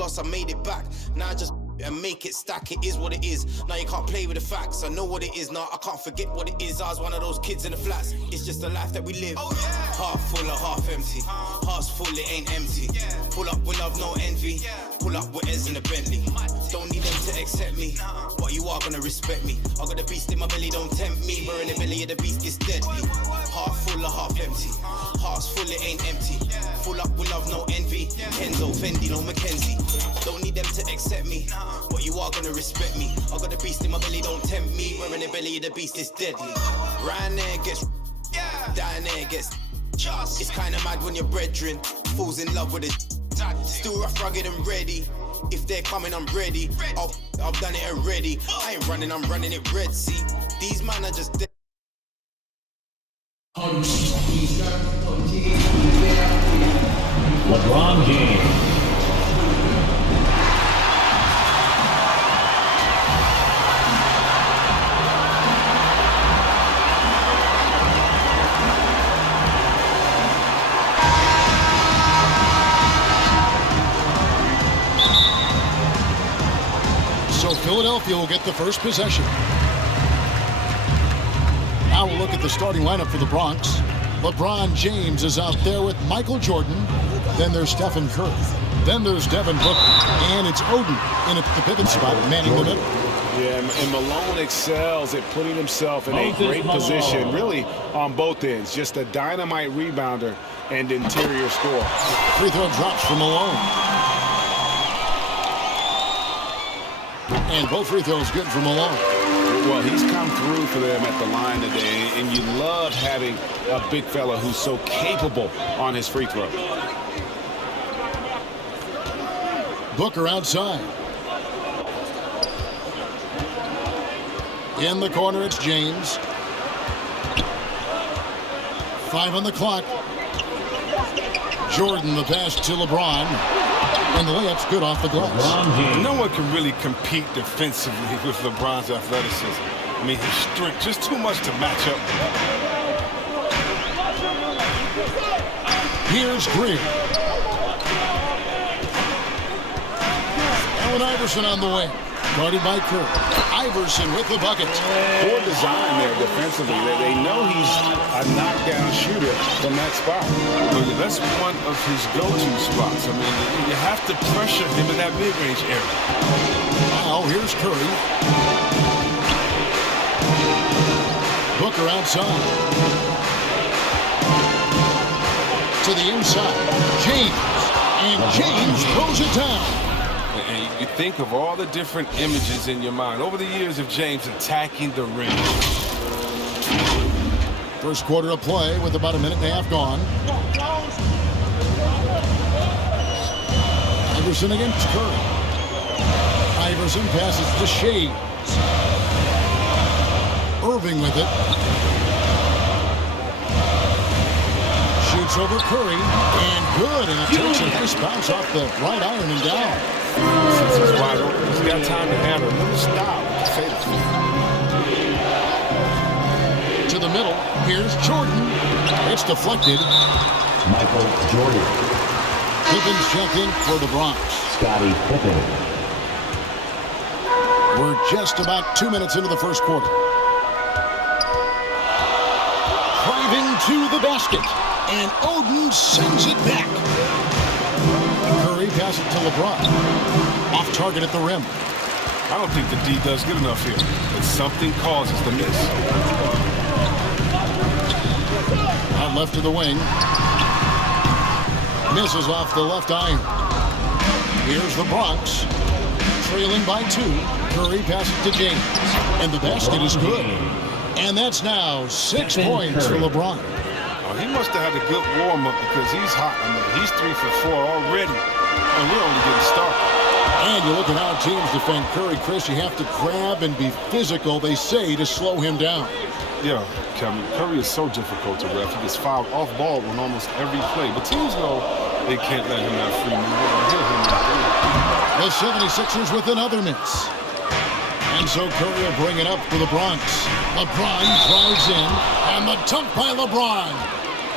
loss, I made it back. Now I just and make it stack, it is what it is. Now you can't play with the facts, I know what it is. Now I can't forget what it is. I was one of those kids in the flats. It's just the life that we live. Half full or half empty. Heart's full, it ain't empty. Pull up with love, no envy. Pull up with Ez in a Bentley. Don't need them to accept me, but you are gonna respect me. I got a beast in my belly, don't tempt me. We're in the belly of the beast, it's deadly. Half full or half empty. Heart's full, it ain't empty. Full up with love, no envy. Kenzo, Fendi, no Mackenzie. Don't need them to accept me, but you are gonna respect me. I got a beast in my belly, don't tempt me. We're in the belly of the beast, it's deadly. Round there gets, down there gets. It's kinda mad when your brethren falls in love with it. Still rough, rugged and ready. If they're coming, I'm ready. I've done it already. I ain't running, I'm running it Red Sea. These man are just dead. LeBron James. So Philadelphia will get the first possession. Now we'll look at the starting lineup for the Bronx. LeBron James is out there with Michael Jordan. Then there's Stephen Curry. Then there's Devin Booker. And it's Oden in at the pivot spot, manning the middle. Yeah, and Malone excels at putting himself in a great position, really on both ends. Just a dynamite rebounder and interior scorer. Free throw drops from Malone. And both free throws good for Malone. Well, he's come through for them at the line today, and you love having a big fella who's so capable on his free throw. Booker outside. In the corner, it's James. 5 on the clock. Jordan, the pass to LeBron. And the layup's good off the glass. No one can really compete defensively with LeBron's athleticism. I mean, his strength, just too much to match up. Here's Greer. Allen Iverson on the wing. Guarded by Curry. Iverson with the bucket. Poor design there defensively. They know he's a knockdown shooter from that spot. That's one of his go-to spots. I mean, you have to pressure him in that mid-range area. Now, here's Curry. Booker outside. To the inside. James. And James throws it down. And you think of all the different images in your mind over the years of James attacking the rim. First quarter of play with about a minute and a half gone. Iverson against Curry. Iverson passes to Shades. Irving with it. Shoots over Curry. And good. And it takes a nice bounce off the right iron and down. Since he's wide open, he's got time to have a little style. To the middle, here's Jordan. It's deflected. Michael Jordan. Pippen's checked in for the Bronx. Scottie Pippen. We're just about 2 minutes into the first quarter. Driving to the basket. And Oden sends it back. Curry passes it to LeBron. Off target at the rim. I don't think the D does good enough here, but something causes the miss. Out left to the wing. Misses off the left iron. Here's the Bronx. Trailing by 2. Curry passes to James. And the basket is good. And that's now 6 points for LeBron. Oh, he must have had a good warm-up because he's hot. I mean, he's 3 for 4 already. And we're only getting started. And you look at how teams defend Curry, Chris. You have to grab and be physical, they say, to slow him down. Yeah, Kevin, Curry is so difficult to ref. He gets fouled off ball on almost every play. But teams know they can't let him have free movement. The 76ers with another miss. And so Curry will bring it up for the Bronx. LeBron drives in, and the dunk by LeBron.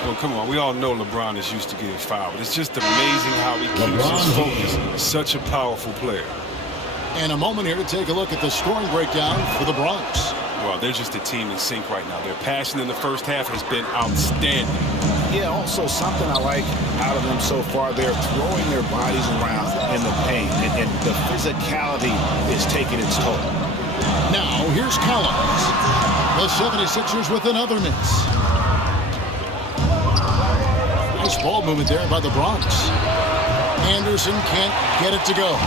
Well, come on. We all know LeBron is used to getting fouled, but it's just amazing how he keeps his focus. Such a powerful player. And a moment here to take a look at the scoring breakdown for the Bronx. Well, they're just a team in sync right now. Their passion in the first half has been outstanding. Yeah, also something I like out of them so far, they're throwing their bodies around in the paint, and the physicality is taking its toll. Now, here's Collins. The 76ers with another miss. Nice ball movement there by the Bronx. Anderson can't get it to go.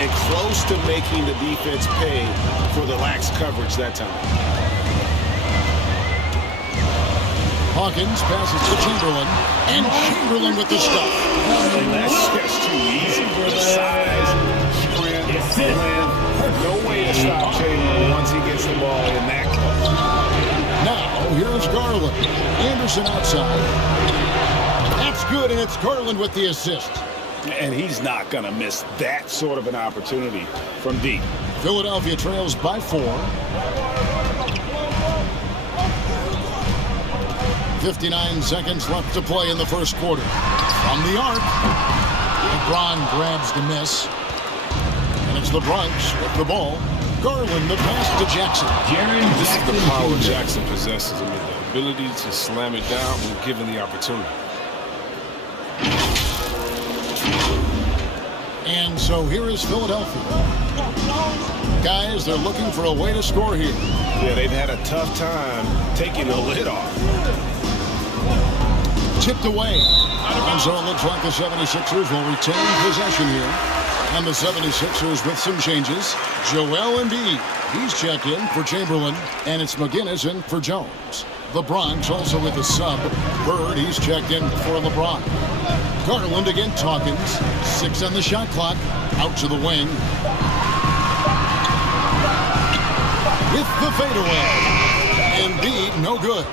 And close to making the defense pay for the lax coverage that time. Hawkins passes to Chamberlain, and Chamberlain with the stuff. And that's just too easy. The size, strength, length, no way to stop Chamberlain once he gets the ball in that close. Now, here's Garland. Anderson outside. That's good, and it's Garland with the assist. And he's not going to miss that sort of an opportunity from deep. Philadelphia trails by 4. 59 seconds left to play in the first quarter. From the arc, LeBron grabs the miss. And it's the Bronx with the ball. Garland, the pass to Jackson. This is the power Jackson possesses. I mean, the ability to slam it down when given the opportunity. And so here is Philadelphia. Guys, they're looking for a way to score here. Yeah, they've had a tough time taking the lid off. Tipped away. And so it looks like the 76ers will retain possession here. And the 76ers with some changes. Joel Embiid, he's checked in for Chamberlain. And it's McGinnis in for Jones. The Bronx also with a sub. Bird, he's checked in for LeBron. Garland against Hawkins. 6 on the shot clock. Out to the wing. With the fadeaway. Embiid, no good.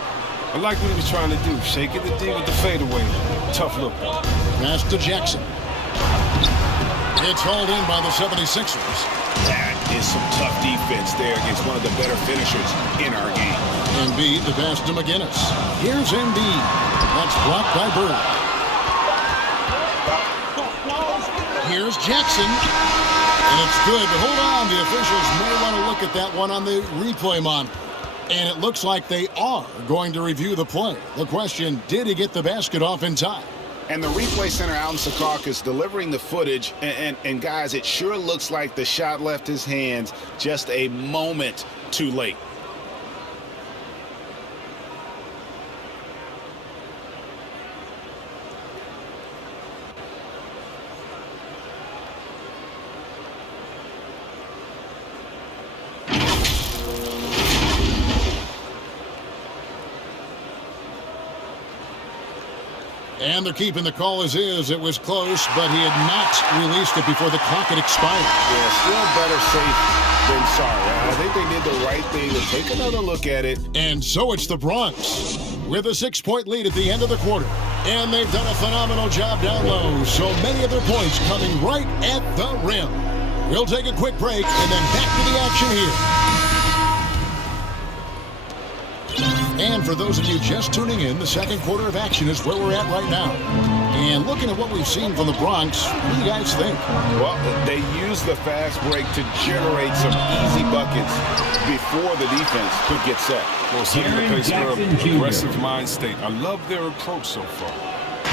I like what he was trying to do. Shaking the D with the fadeaway. Tough look. Pass to Jackson. It's hauled in by the 76ers. That is some tough defense there against one of the better finishers in our game. Embiid, the pass to McGinnis. Here's Embiid. That's blocked by Bird. Here's Jackson. And it's good, but hold on. The officials may want to look at that one on the replay monitor. And it looks like they are going to review the play. The question, did he get the basket off in time? And the replay center out in Secaucus delivering the footage. And guys, it sure looks like the shot left his hands just a moment too late. And they're keeping the call as is. It was close, but he had not released it before the clock had expired. Yeah, still better safe than sorry. I think they did the right thing to take another look at it. And so it's the Bronx with a 6-point lead at the end of the quarter. And they've done a phenomenal job down low. So many of their points coming right at the rim. We'll take a quick break and then back to the action here. And for those of you just tuning in, the second quarter of action is where we're at right now. And looking at what we've seen from the Bronx, what do you guys think? Well, they used the fast break to generate some easy buckets before the defense could get set. Well, setting the pace early, aggressive mind state. I love their approach so far.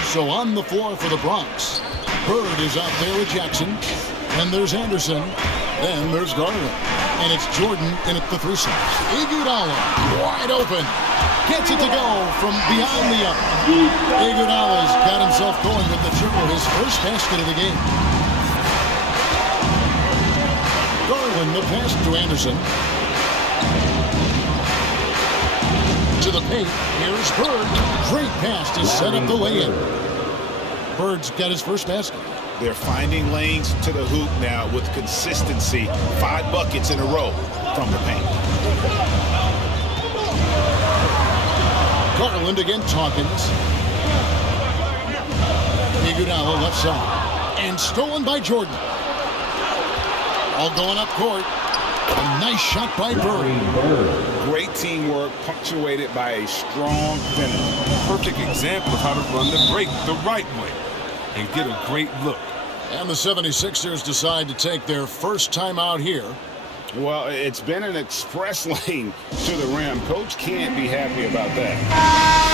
So on the floor for the Bronx, Bird is out there with Jackson. Then there's Anderson. Then there's Garland. And it's Jordan in at the 3 slots. Iguodala wide open. Gets it to go from behind the arc. Iguodala's got himself going with the triple, his first basket of the game. Garland, the pass to Anderson. To the paint, here's Bird. Great pass to set up the lay-in. Bird's got his first basket. They're finding lanes to the hoop now with consistency. 5 buckets in a row from the paint. Garland against Hawkins. Iguodala left side. And stolen by Jordan. All going up court. A nice shot by Bird. Great teamwork punctuated by a strong finish. Perfect example of how to run the break the right way and get a great look. And the 76ers decide to take their first time out here. Well, it's been an express lane to the rim. Coach can't be happy about that.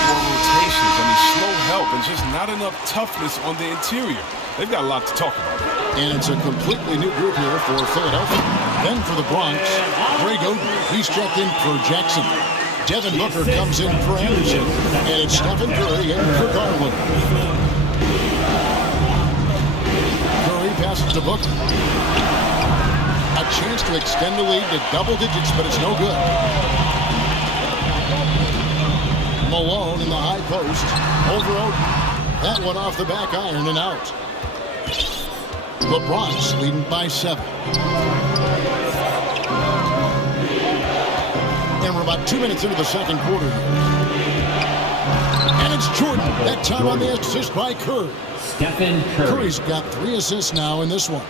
More rotations, slow help, and just not enough toughness on the interior. They've got a lot to talk about. And it's a completely new group here for Philadelphia. Then for the Bronx, Greg Oden. He's checked in for Jackson. Devin Booker comes in for Anderson. And it's Stephen Curry in for Garland. Curry passes to Booker. A chance to extend the lead to double digits, but it's no good. Malone in the high post. Over Oden. That one off the back iron and out. The Bronx leading by 7. And we're about 2 minutes into the second quarter. And it's Jordan. That time on the assist by Curry. Stephen Curry. Curry's got 3 assists now in this one.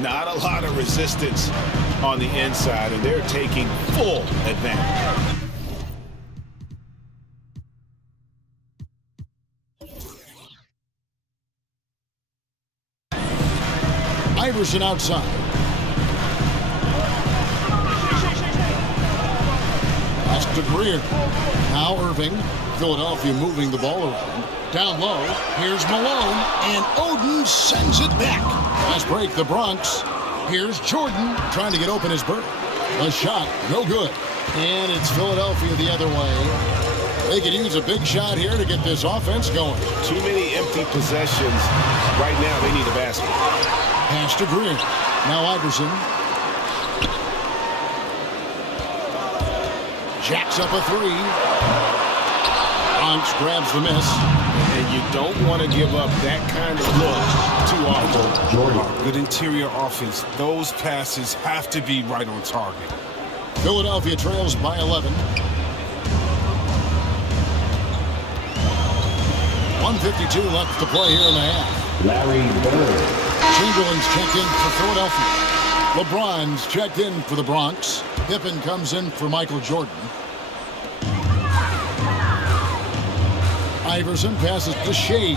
Not a lot of resistance on the inside, and they're taking full advantage. Iverson outside. Pass to Greer. Now Irving. Philadelphia moving the ball around. Down low. Here's Malone. And Oden sends it back. Fast break, the Bronx. Here's Jordan trying to get open his Bird. A shot. No good. And it's Philadelphia the other way. They could use a big shot here to get this offense going. Too many empty possessions. Right now, they need a basket. Pass to Greer. Now Iverson. Jacks up a 3. Bronx grabs the miss. And you don't want to give up that kind of look too often. Jordan. Good interior offense. Those passes have to be right on target. Philadelphia trails by 11. 1:52 left to play here in the half. Larry Bird. Chamberlain's checked in for Philadelphia. LeBron's checked in for the Bronx. Pippen comes in for Michael Jordan. Iverson passes to Shea.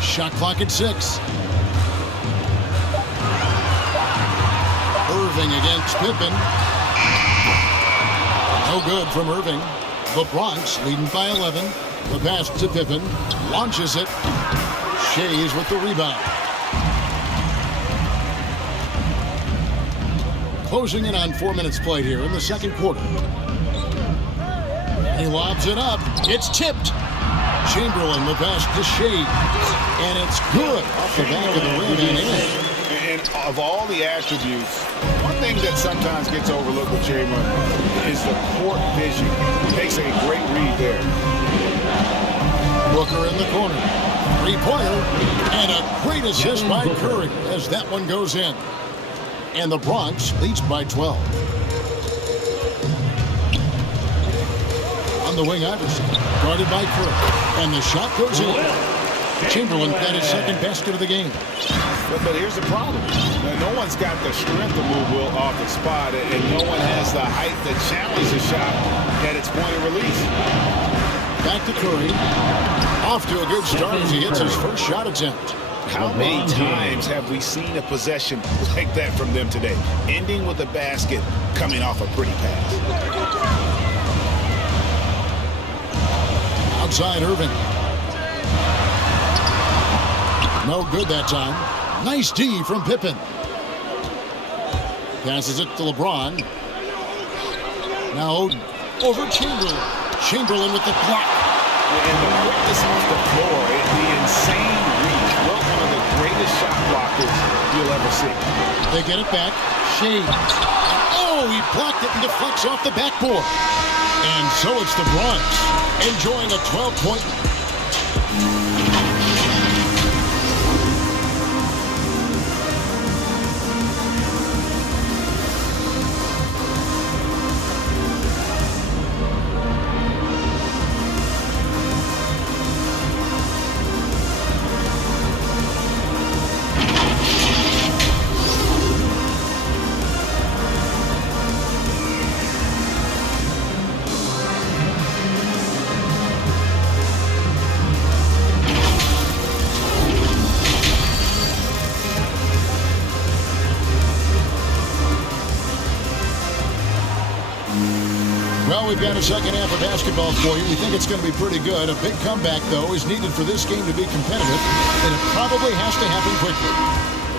Shot clock at 6. Irving against Pippen. No good from Irving. The Bronx leading by 11. The pass to Pippen. Launches it. Shea's with the rebound. Closing in on 4 minutes played here in the second quarter. He lobs it up. It's tipped. Chamberlain, the pass to Shea. And it's good off the back of the rim and in. And of all the attributes, one thing that sometimes gets overlooked with Chamberlain is the court vision. Makes a great read there. Booker in the corner. 3-pointer. And a great assist by Curry as that one goes in. And the Bronx leads by 12. On the wing, Iverson. Guarded by Curry. And the shot goes in. Chamberlain got his second basket of the game. But here's the problem. No one's got the strength to move Will off the spot, and no one has the height to challenge the shot at its point of release. Back to Curry. Off to a good start as he hits his first shot attempt. How many times have we seen a possession like that from them today? Ending with a basket, coming off a pretty pass. Outside Irving. No good that time. Nice D from Pippen. Passes it to LeBron. Now Oden. Over Chamberlain. Chamberlain with the block. And the quickness off the floor, the insane reach. Well, one of the greatest shot blockers you'll ever see. They get it back. Shea. Oh, he blocked it and deflects off the backboard. And so it's the Bronx enjoying a 12-point. Well, we've got a second half of basketball for you. We think it's going to be pretty good. A big comeback, though, is needed for this game to be competitive, and it probably has to happen quickly.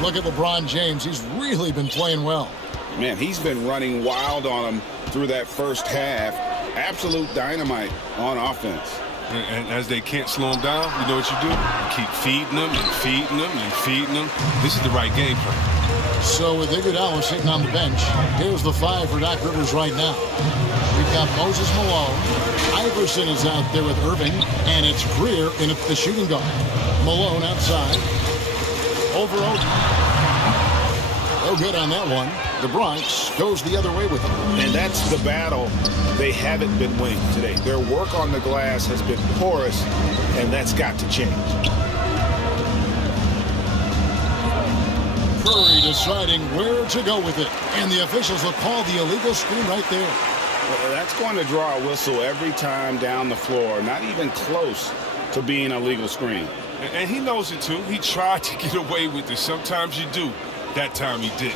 Look at LeBron James. He's really been playing well. Man, he's been running wild on him through that first half. Absolute dynamite on offense. And as they can't slow him down, you know what you do? You keep feeding them and feeding them and feeding them. This is the right game plan. So with Iguodala sitting on the bench, here's the 5 for Doc Rivers right now. We've got Moses Malone. Iverson is out there with Irving, and it's Greer in the shooting guard. Malone outside. Over Oden. No good on that one. The Bronx goes the other way with them. And that's the battle they haven't been winning today. Their work on the glass has been porous, and that's got to change. Curry deciding where to go with it. And the officials will call the illegal screen right there. Well, that's going to draw a whistle every time down the floor. Not even close to being a legal screen. And he knows it, too. He tried to get away with it. Sometimes you do. That time he did.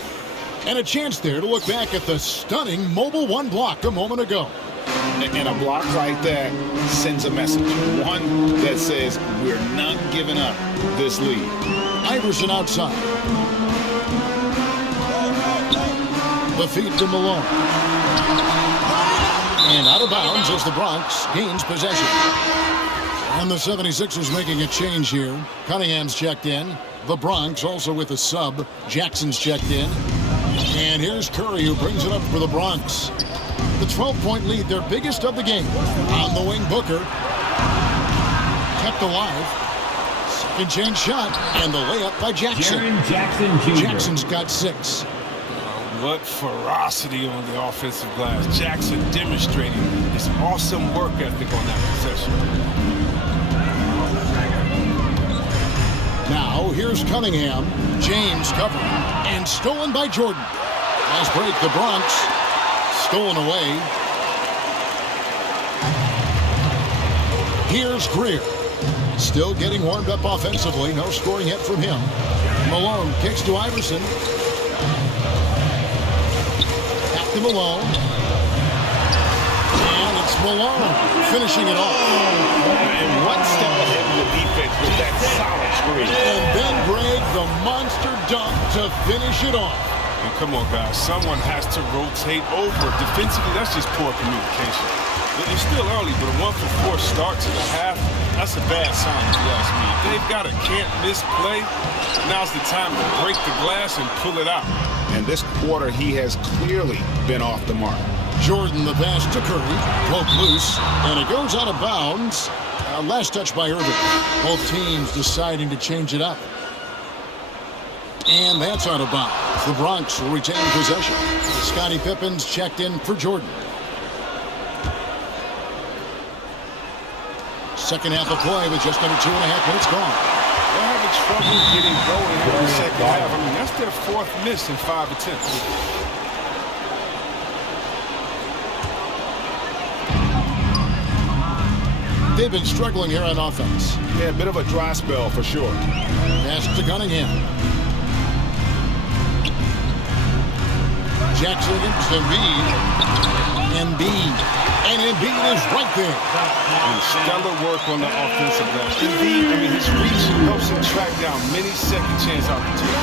And a chance there to look back at the stunning Mobile One block a moment ago. And a block like that sends a message. One that says, we're not giving up this lead. Iverson outside. The feed to Malone. And out of bounds as the Bronx gains possession. And the 76ers making a change here. Cunningham's checked in. The Bronx also with a sub. Jackson's checked in. And here's Curry who brings it up for the Bronx. The 12-point lead, their biggest of the game. On the wing, Booker. Kept alive. Second chance shot. And the layup by Jackson. Jaren Jackson Jr. Jackson's got 6. What ferocity on the offensive glass. Jackson demonstrating his awesome work ethic on that possession. Now, here's Cunningham. James covering. And stolen by Jordan. Nice break, the Bronx. Stolen away. Here's Greer. Still getting warmed up offensively. No scoring yet from him. Malone kicks to Iverson. Back to Malone. And it's Malone finishing it off. And one step ahead of the defense with that solid screen. And then Greg, the monster dunk to finish it off. And come on, guys. Someone has to rotate over. Defensively, that's just poor communication. It's still early, but a 1-for-4 start to the half, that's a bad sign if you ask me. If they've got a can't-miss play, now's the time to break the glass and pull it out. And this quarter, he has clearly been off the mark. Jordan, the pass to Curry. Broke loose, and it goes out of bounds. Last touch by Irving. Both teams deciding to change it up. And that's out of bounds. The Bronx will retain possession. Scottie Pippen's checked in for Jordan. Second half of play with just under 2.5 minutes gone. They're having trouble getting going in the second half. I mean, that's their 4th miss in 5 attempts. They've been struggling here on offense. Yeah, a bit of a dry spell for sure. Pass to Cunningham. Jackson against Embiid. Embiid. And Embiid is right there. And stellar work on the offensive glass. Embiid, I mean, his reach helps him track down many second chance opportunities.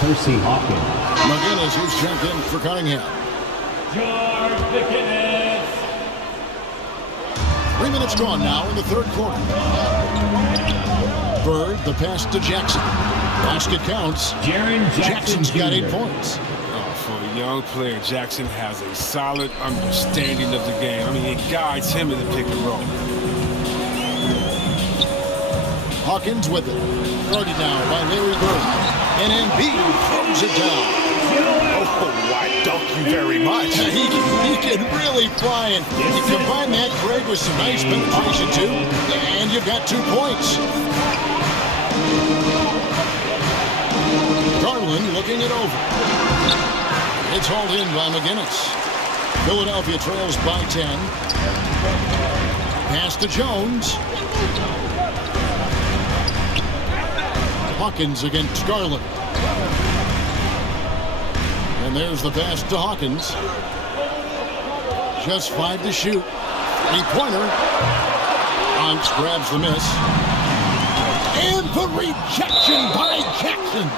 Percy Hawkins. McGinnis, who's checked in for Cunningham. George McGinnis. 3 minutes gone now in the third quarter. Bird, the pass to Jackson. Basket counts. Jaren Jackson Jackson's got 8 Jr. points. For a young player, Jackson has a solid understanding of the game. I mean, it guides him in the pick and roll. Hawkins with it. Guarded now by Larry Bird. And Embiid throws it down. Oh, why thank you very much. He can really fly, and you combine that, Greg, with some nice penetration, too, and you've got 2 points. Garland looking it over. It's hauled in by McGinnis. Philadelphia trails by 10. Pass to Jones. Hawkins against Garland. And there's the pass to Hawkins. Just 5 to shoot. 3-pointer. Bronx grabs the miss. And the rejection by Jackson.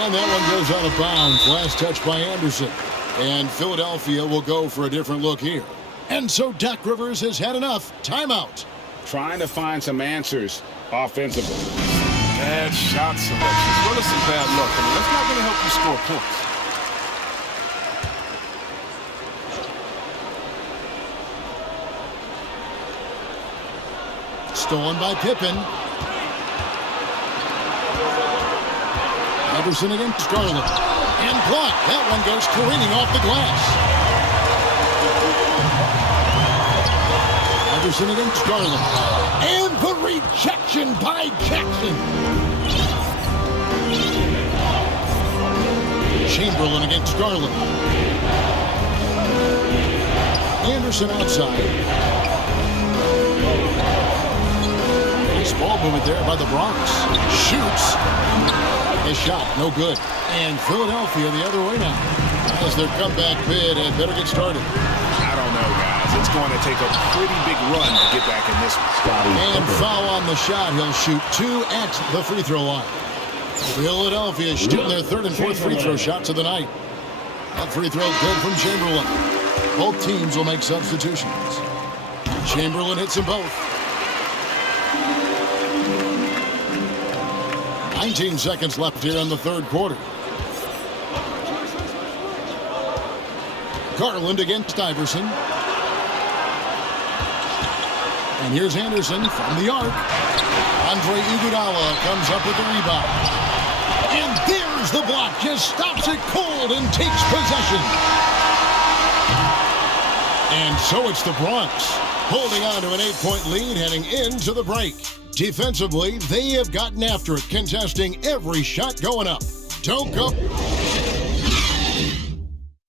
And that one goes out of bounds. Last touch by Anderson. And Philadelphia will go for a different look here. And so Doc Rivers has had enough. Timeout. Trying to find some answers offensively. Bad shot selection, as well as some bad luck. I mean, that's not going to help you score points. Stolen by Pippen. Iverson against Garland. And blocked. That one goes careening off the glass. Iverson against Garland. And the rejection by Jackson. Chamberlain against Garland. Anderson outside. Nice ball movement there by the Bronx. Shoots. His shot, no good. And Philadelphia the other way now. As their comeback bid had better get started. I don't know, guys. It's going to take a pretty big run to get back in this one. And foul on the shot. He'll shoot 2 at the free throw line. Philadelphia shooting their 3rd and 4th free throw shots of the night. That free throw good from Chamberlain. Both teams will make substitutions. Chamberlain hits them both. 19 seconds left here in the 3rd quarter. Garland against Iverson. And here's Anderson from the arc. Andre Iguodala comes up with the rebound. And there's the block. Just stops it cold and takes possession. And so it's the Bronx holding on to an 8-point lead heading into the break. Defensively, they have gotten after it, contesting every shot going up. Don't go.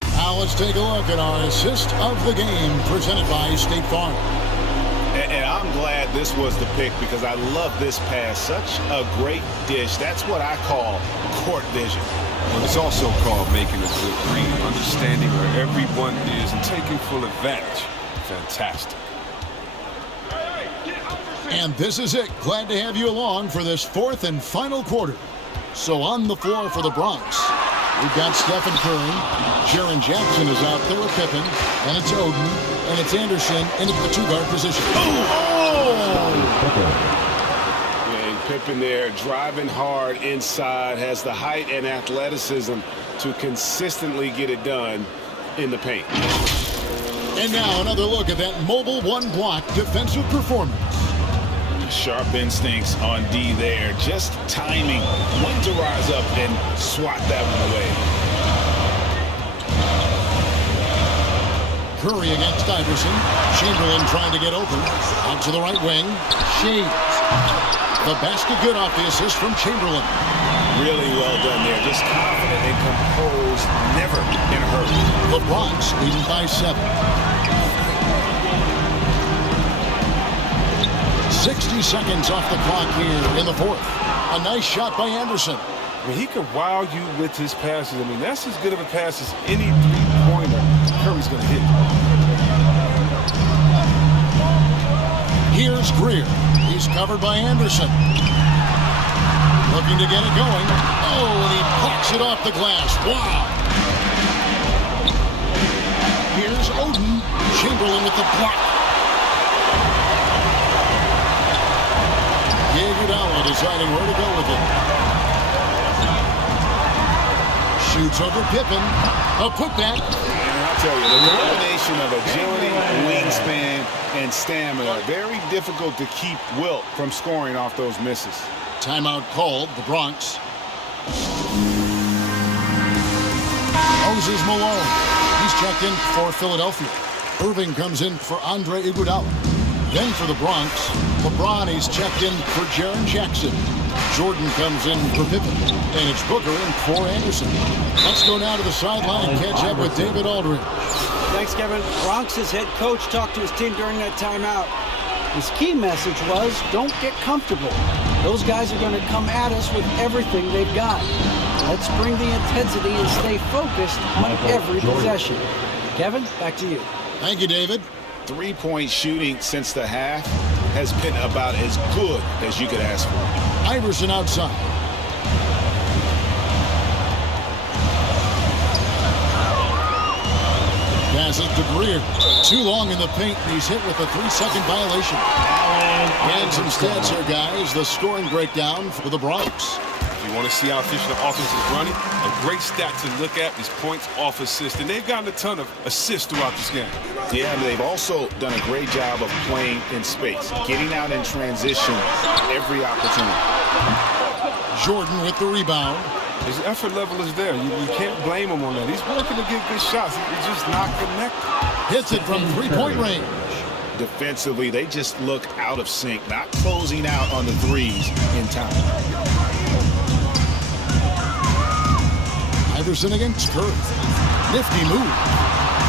Now let's take a look at our assist of the game presented by State Farm. And I'm glad this was the pick because I love this pass. Such a great dish. That's what I call court vision. Well, it's also called making a good read, understanding where everyone is and taking full advantage. Fantastic. And this is it. Glad to have you along for this 4th and final quarter. So on the floor for the Bronx, we've got Stephen Curry. Jaren Jackson is out there with Pippen. And it's Oden. And it's Anderson in the 2-guard position. And Pippen there driving hard inside, has the height and athleticism to consistently get it done in the paint. And now another look at that mobile 1-block defensive performance. Sharp instincts on D there. Just timing when to rise up and swat that one away. Curry against Iverson. Chamberlain trying to get open. Out to the right wing. Shades. The basket good off the assist from Chamberlain. Really well done there. Just confident and composed. Never in a hurry. The Bronx leading by 7. 60 seconds off the clock here in the 4th. A nice shot by Anderson. I mean, he could wow you with his passes. I mean, that's as good of a pass as any 3-pointer Curry's going to hit. Here's Greer. He's covered by Anderson. Looking to get it going. Oh, and he blocks it off the glass. Wow. Here's Oden. Chamberlain with the block. Iguodala deciding where to go with it. Shoots over Pippen. A putback. And I'll tell you, the combination of agility, wingspan, and stamina, very difficult to keep Wilt from scoring off those misses. Timeout called, the Bronx. Moses Malone. He's checked in for Philadelphia. Irving comes in for Andre Iguodala. Then for the Bronx, LeBron is checked in for Jaren Jackson. Jordan comes in for Pippen. And it's Booker in for Anderson. Let's go now to the sideline and catch up with David Aldridge. Thanks, Kevin. Bronx's head coach talked to his team during that timeout. His key message was, don't get comfortable. Those guys are going to come at us with everything they've got. Let's bring the intensity and stay focused on every possession. Kevin, back to you. Thank you, David. Three-point shooting since the half has been about as good as you could ask for. Iverson outside. Passes to Greer. Too long in the paint, and he's hit with a 3-second violation. And some stats here, guys. The scoring breakdown for the Bronx. If you want to see how efficient the offense is running, a great stat to look at is points off assist. And they've gotten a ton of assists throughout this game. Yeah, but they've also done a great job of playing in space, getting out in transition every opportunity. Jordan with the rebound. His effort level is there. You can't blame him on that. He's working to get good shots. He's just not connected. Hits it from three-point range. Defensively, they just look out of sync, not closing out on the threes in time. Iverson against Curry. Nifty move.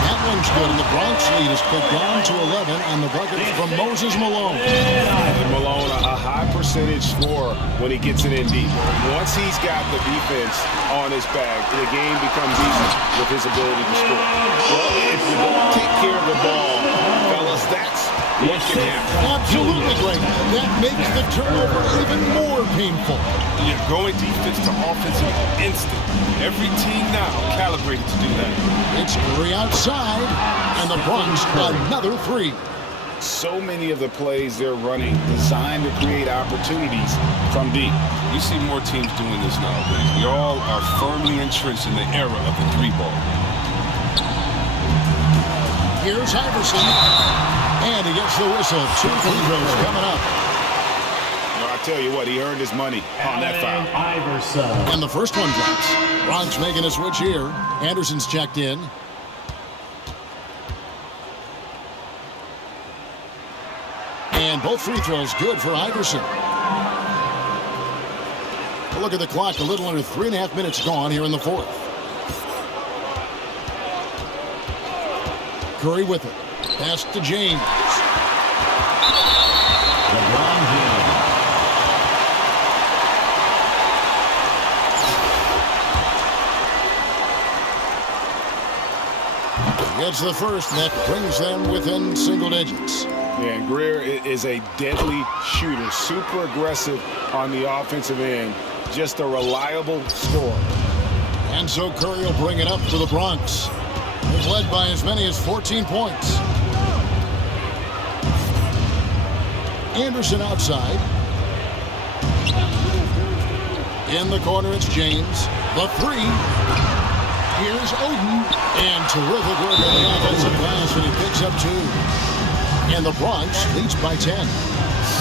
That one's good, and the Bronx lead is cut down to 11 on the bucket from Moses Malone. And Malone, a high percentage scorer when he gets it in deep. Once he's got the defense on his back, the game becomes easy with his ability to score. Well, if you don't take care of the ball, fellas, that's what can happen. Absolutely great. That makes the turnover even more painful. You're going defense to offense in an instant. Every team now calibrated to do that. It's Curry outside, and the Bronx another three. So many of the plays they're running designed to create opportunities from deep. You see more teams doing this nowadays. We all are firmly entrenched in the era of the three ball. Here's Iverson, and he gets the whistle. 2 free throws coming up. I tell you what, he earned his money on that foul. Iverson. And the first one drops. Bronx making a switch here. Anderson's checked in. And both free throws good for Iverson. A look at the clock. A little under 3.5 minutes gone here in the fourth. Curry with it. Pass to James. LeBron James. Gets the first, and that brings them within single digits. Yeah, and Greer is a deadly shooter, super aggressive on the offensive end, just a reliable scorer. And so Curry will bring it up for the Bronx. They've led by as many as 14 points. Anderson outside. In the corner, it's James. The three. Here's Oden. And terrific work on the offensive glass, and he picks up 2. And the Bronx leads by 10.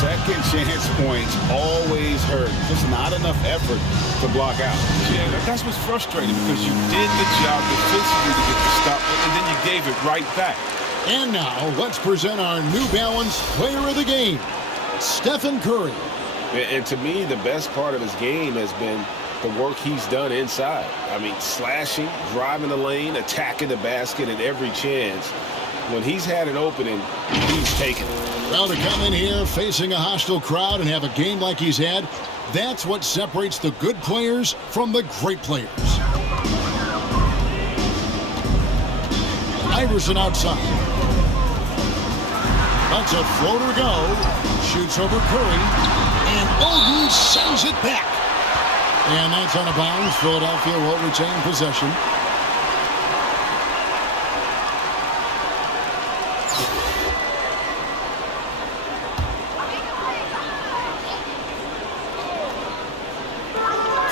Second chance points always hurt. Just not enough effort to block out. Yeah, that's what's frustrating because you did the job defensively to get the stop, and then you gave it right back. And now let's present our New Balance Player of the Game, Stephen Curry. And to me, the best part of his game has been the work he's done inside. I mean, slashing, driving the lane, attacking the basket at every chance. When he's had an opening, he's taken it. Well, to come in here facing a hostile crowd and have a game like he's had, that's what separates the good players from the great players. Iverson outside. Lets a floater go. Shoots over Curry. And Oden sends it back. And that's out of bounds. Philadelphia will retain possession.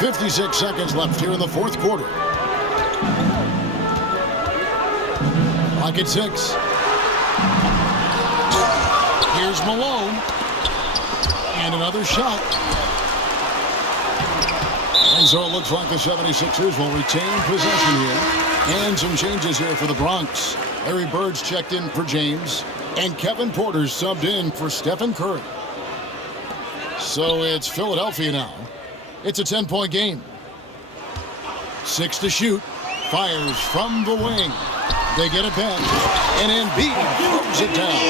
.56 seconds left here in the fourth quarter. Clock at 6. Here's Malone. And another shot. And so it looks like the 76ers will retain possession here. And some changes here for the Bronx. Larry Bird's checked in for James. And Kevin Porter's subbed in for Stephen Curry. So it's Philadelphia now. It's a 10-point game. 6 to shoot. Fires from the wing. They get it back. And Embiid throws it down.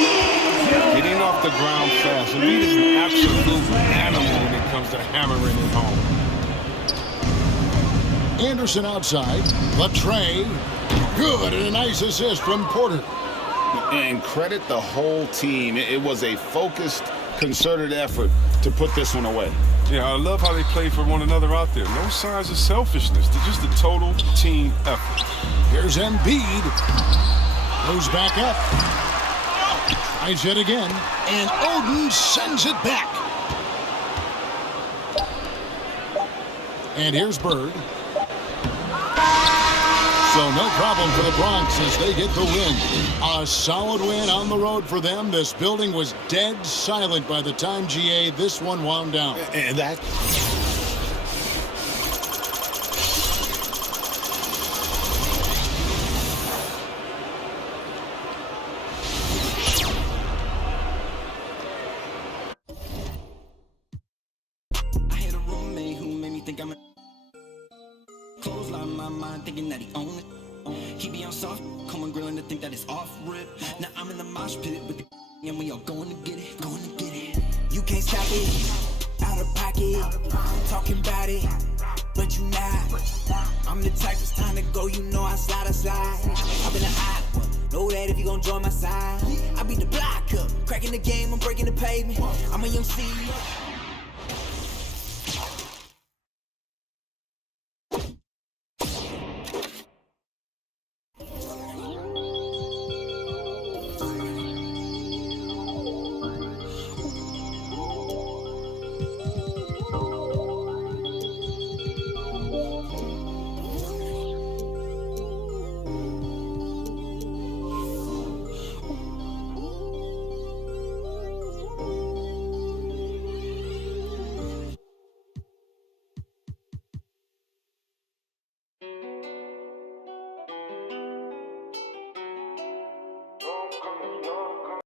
Getting off the ground fast. Embiid is an absolute animal when it comes to hammering it home. Anderson outside. Latre. Good, and a nice assist from Porter. And credit the whole team. It was a focused, concerted effort to put this one away. Yeah, I love how they play for one another out there. No signs of selfishness. They're just a total team effort. Here's Embiid. Goes back up. Tries it again. And Oden sends it back. And here's Bird. So no problem for the Bronx as they get the win. A solid win on the road for them. This building was dead silent by the time, GA, this one wound down. And that... I had a roommate who made me think I'm a clothesline my mind, thinking that he owned it. He be on soft, come on grilling to think that it's off rip. Now I'm in the mosh pit with the and we all going to get it, going to get it. You can't stop it, out of pocket, talking about it, but you not. I'm the type it's time to go, you know I slide. I've been a hot one, know that if you gon' join my side. I beat the block up, cracking the game, I'm breaking the pavement. I'm a young CEO.